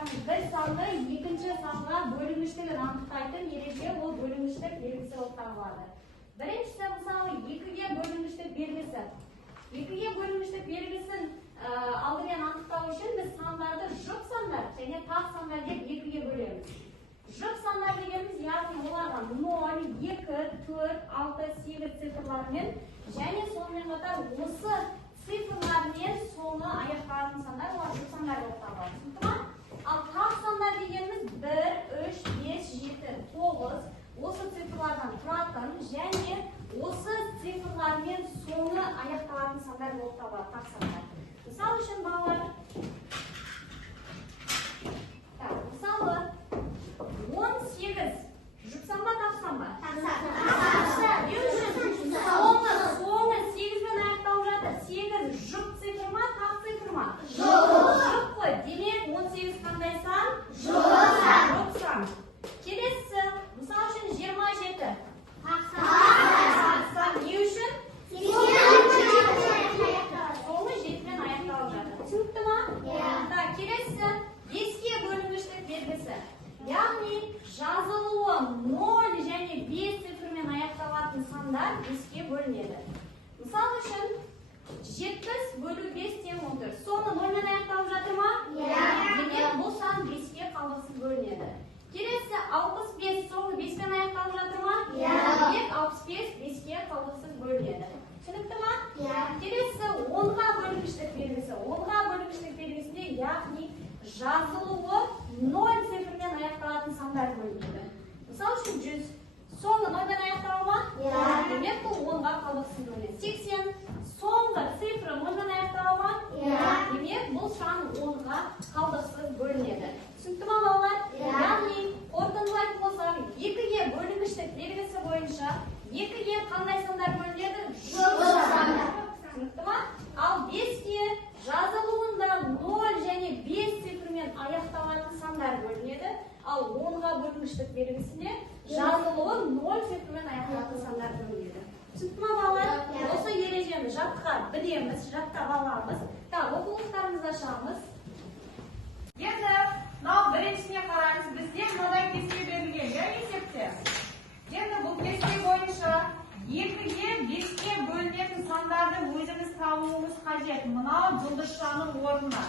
яғни бір санды екінші санға бөлінгіштігін анықтайтын ереже ол бөлінгіштік белгісі болып табылады. Біріншісі мысалы 2-ге бөлінгіштік белгісі. 2-ге бөлінгіштік белгісін алдымен анықтау үшін біз сандарды жұп сандар және тақ сандар деп 2-ге бөлеміз. Жұп сандар дегеніміз яғни оларға 0, 2, 4, 6, 8 цифрлармен және сонымен қатар осы цифрлармен соңы аяқталатын сандар олар жұп сандар болып табылады. Түсінікті ме? Ал тақ сандар дегеніміз 1, 3, 5, 7, 9 осы цифрлардан тұратын және осы цифрлармен соңы аяқталатын сандар болып табылады тақ сандар. Мысалы үшін балалар, мысалы 18 жұп сан ба тақ сан ба? Соңы 8-мен аяқталып жатыр. 8 жұп цифр ма, тақ цифр ма? Жұп қой. Демек 18 қандай сан? Жұп сан. Келесі, мысалы үшін 27. Тақ сан. Не үшін? Соңы 7-мен аяқталып жатыр. Түсінікті ма? Келесі, 5-ге бөлінгіштік белгісі. Яғни жазылуы 0 және 5 цифрмен аяқталатын сандар 5-ге бөлінеді. Мысалы үшін 70 бөлу 5 тең 14. Соңы 0-мен аяқталып жатыр ма? Демек бұл сан 5-ге қалдықсыз бөлінеді. Келесі 65 соңы 5-мен аяқталып жатыр ма? Демек 65 5-ге қалдықсыз бөлінеді. Түсінікті ма? Келесі 10-ға бөлінгіштік белгісі. 10-ға бөлінгіштік белгісінде яғни жазылуы 0 цифрмен аяқталатын сандар бөлінеді. Мысалы үшін 100 соңы 0-мен аяқталу ма? Демек бұл 10-ға қалдықсыз бөлінеді. 80 соңғы цифры 0-мен аяқталу ма? Демек бұл сан 10-ға қалдықсыз бөлінеді. Түсінікті ма балалар? Яғни қорытындылайтын болсақ 2-ге бөлінгіштік белгісі бойынша 2-ге қандай сандар бөлінеді? Жұп сандар. Түсінікті ма? Ал 5-ге жазылуында 0 және 5 цифрмен аяқталатын сандар бөлінеді. Ал 10-ға бөлінгіштік белгісінде жазылуы 0 цифрмен аяқталатын сандар бөлінеді. Түсінікті ма балалар? Осы ережені жатқа білеміз, жатқа аламыз. Оқулықтарымызды ашамыз. Енді мынау біріншісіне қараңыз, бізде мынадай кесте берілген, есепте. Енді бұл кесте бойынша 2-ге 5-ге бөлінетін сандарды өзіміз табуымыз қажет. Мынау жұлдызшаның орнына.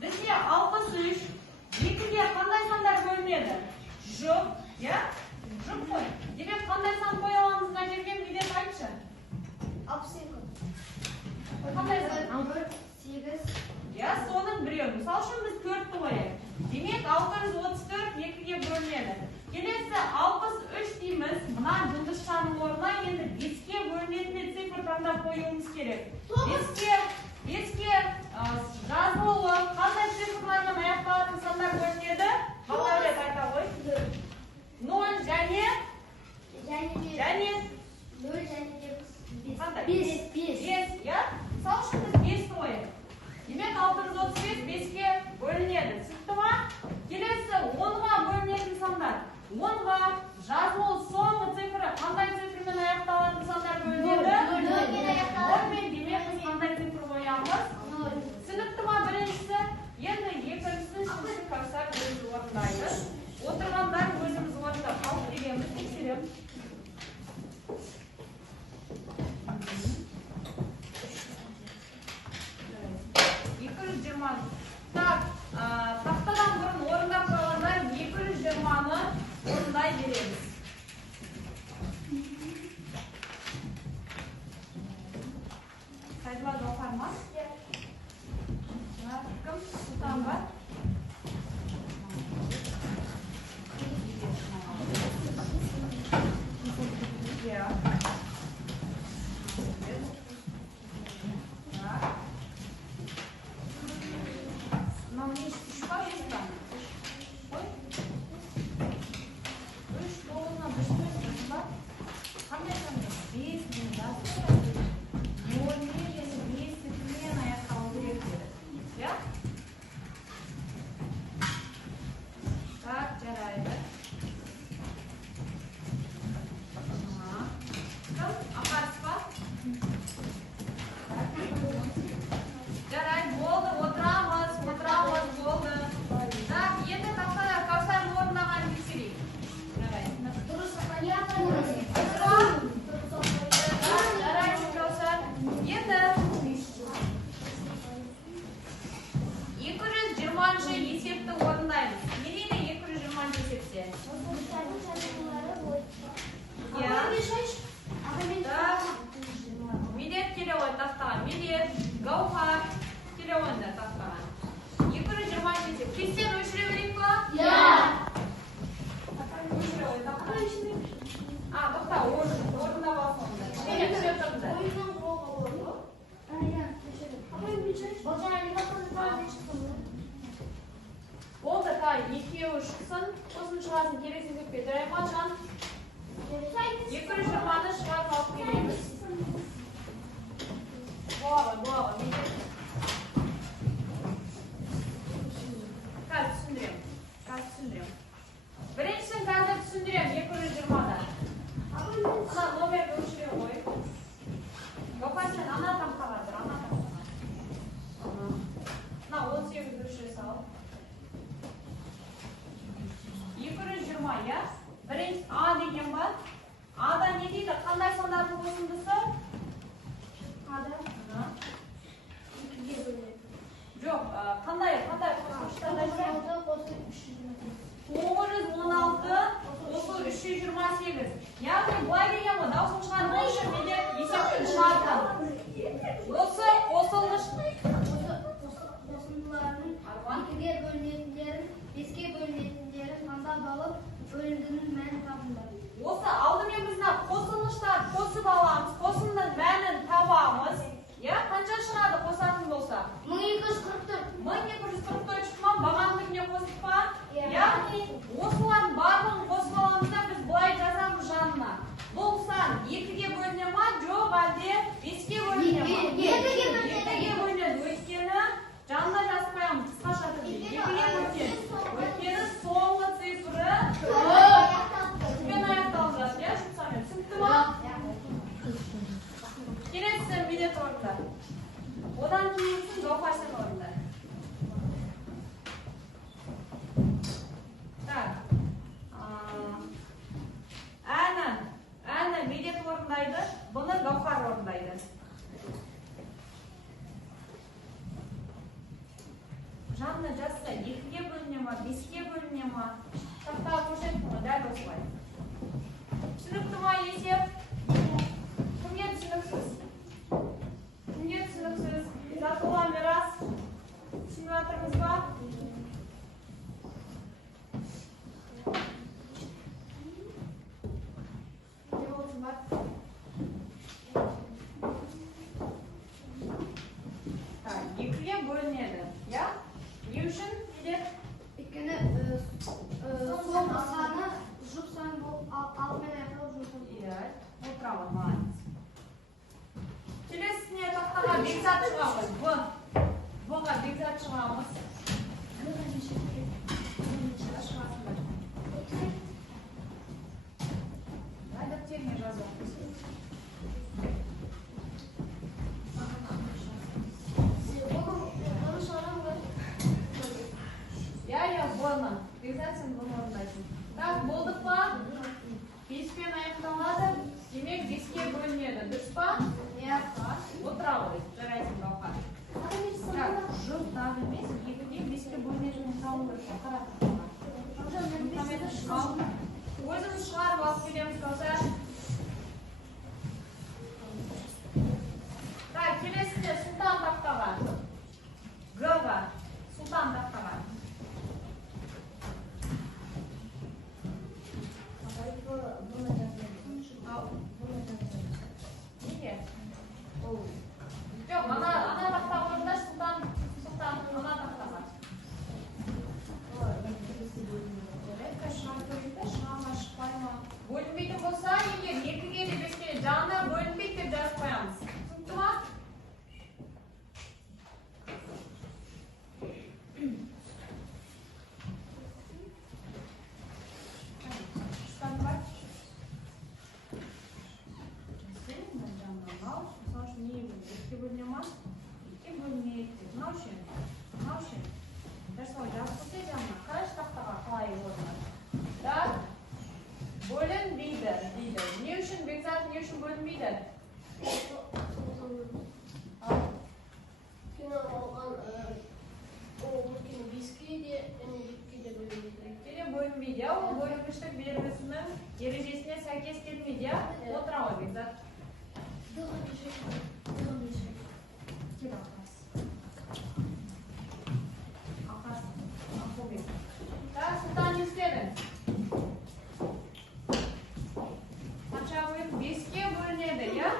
Бізде 63, 2-ге қандай сандар бөлінеді? Жұп, жұп қой. Демек қандай сан қоя аламыз мына жерге билет айтшы. 62. Қандай сан? 8. Соның біреу. Мысалы үшін біз 4-ті қояйық. Демек 634 2-ге бөлінеді. Келесі 63 дейміз. Мына жұлдызшаның орнына енді 5-ге бөлінетін цифр таңдап қоюымыз керек. 5-ге жазылуы қандай цифрлармен аяқталатын сандар бөлінеді? Бақылаулет айта ғой. 0 және 5. Мысалы үшін біз 5-ті қояйық. Демек 635 5-ге бөлінеді. Түсінікті ма? Келесі 10-ға бөлінетін сандар. 10-ға жазылу соңғы цифры қандай цифрмен аяқталатын сандар бөлінеді? 0-мен демек біз қандай цифр қоямыз? Түсінікті ма біріншісі? Енді екіншісін шешіп қойсақ өзіміз орындаймыз. Отырғандар өзіміз орында қалып дегеніміз тексереміз. Болды, екеуі шықсын. Сосын шығасын, келесің көпке. Жарай ма, Жан? 220-ны шығарып алып келеміз. Болады, медет. Қазір түсіндірем. Біріншісін қазір түсіндірем, 220-да. Ана номерді өшіре қой. Гопасен, ана тақтаға тұр, ана тақтаға. На, 18 өшіре сал. 220, я? Бірінші А деген бар. Ада не дейді? Қандай сандардың қосындысы? Ада. Жоқ, қандай қосындыстарда жүрек? 916 осы 328. Яғни бұлай деген ғой, дауысын шығарып болшы, менде есептің шығарған. Осы қосылғыш қосындылардың 2-ге бөлінетіндерін, 5-ге бөлінетіндерін таңдап алып, бөліндінің мәнін табыңдар. Осы алдымен біз қосылғыштар қосып аламыз, қосымның мәнін табамыз. Қанша шығады қосатын болса? 1244. 1244 шықма, бағаның біріне қосып па? Яғни, осылардың барлығын қосып аламыз да біз былай жазамыз жанына. Бұл сан 2-ге бөліне ма, жоқ әлде 5-ге бөліне ма? 2-ге бөлінеді, өйткені жанында жазып қоямыз, қысқаша түрде. 2-ге бөлінеді. Өйткені соңғы цифры түспен аяқталып жатыр, жұмсамен. Түсінікті ма? Келесі медет орында. Одан кейінсін Гаухасен орында. Так. Әні медет орындайды, бұны Гаухар орындайды. Жанна жазса 2-ге бөліне ма, 5-ге бөліне ма? Тақтаға көрсетті ма, дәл осылай. Түсінікті ма есеп? Кімге түсініксіз? Затула Мирас, түсініп жатырмыз ба? Не болсын бар? Так, 2-ге бөлінеді, я? Не үшін? Недер? Өйткені сол саны жұп саны болып, алтымен аяқталып жұмсалып. Иә, отыралы, молодец. Келесіне тақтаға бекзат шығамыз. Бұға бекзат шығамыз. Дәптеріне жазамыз. Я, бұны. Бекзат сен бұны орындайсың. Так, болдық па? 5-пен аяқталады. Демек 5-ге бөлінеді. Дұрыс па? Отыра ғой, жарайсың Гаухар. Жоқ, тағы емес, 2-ге 5-ге бөлінетін мысалын көрші. Өзіміз шығарып алып келеміз, Гаухар. Так, келесінде Сұлтан тақтаға. Г-ға, Сұлтан тақтаға. Неге? Жоқ, ана тақтаға орында Сұлтан ана тақтаға. Бөлінбейтін болса, егер 2-ге де 5-ге жанына бөлінбейді деп жазып қоямыз. Түсінікті ма? Бөлінбейді дейді. Не үшін бекзат, не үшін бөлінбейді? Бөлінбейді, ол бөлінгіштік белгісінің ережесіне сәйкес келмейді. Отыра ғой бекзат. Сұлтан не істедің? Қанша бөлін? 5-ге бөлінеді, я?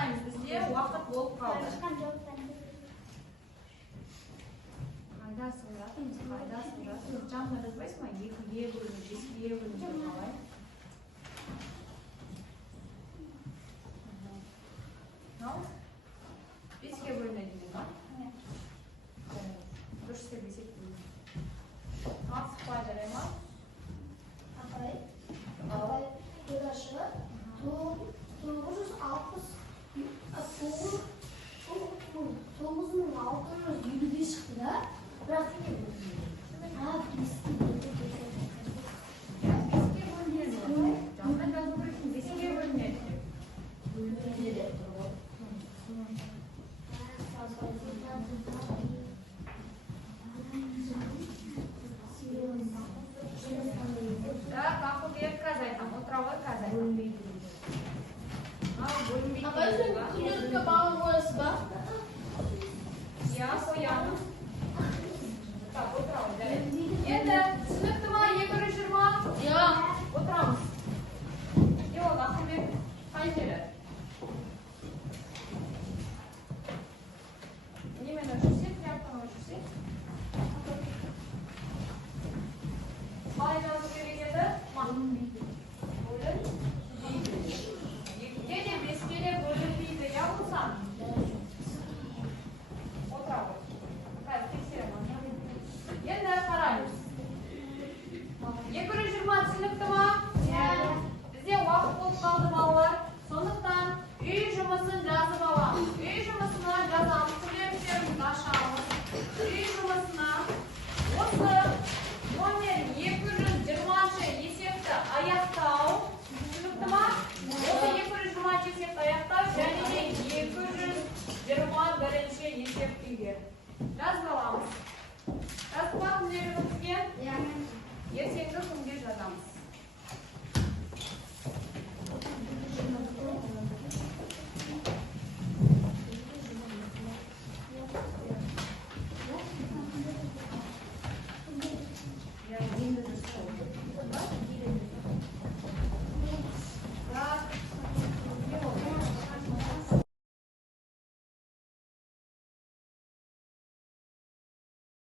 бастаймыз. Бізде уақыт болып қалды. Қайда сығыратымыз? Жанына жазбайсың ма? 2-ге бөлініп, 5-ге бөлініп қалай? Мынау 5-ге бөлінеді ме? Дұрыс деп есептеймін. Асықпай жарай ма? Апай көзашы 9,625 шықты да, бірақ Жанына жазу керексің, 5-ге бөлінеді. Так, ақылбек қазір айтам, отырауға қазір айтам. Бөлінбейді. Апай, сен күнделікке бағын қоясыз ба? Иә, қоямын. Так, отырауыз, жарайды. Енді, түсінікті ма, 220? Иә. Отырамыз. Не болды, ақылбек? Қай жері? Немен жүрсек, тряпканы жүрсек? Қалай жазу керек еді? Екіге де 5-ге де бөлінбейді, иә болсам? Отыра ғой. Қазір тексеремін. Енді қараймыз. 220 түсінікті ма? Бізде уақыт болып қалды балалар. Сондықтан үй жұмысын жазып аламыз. Үй жұмысына жазамыз. Суреттерімізді ашамыз. Үй жұмысына осы номер 220 есепті аяқтау. Түсінікті ма? Осы 220 есепті аяқтау және де 221 есеп үйге. Жазып аламыз.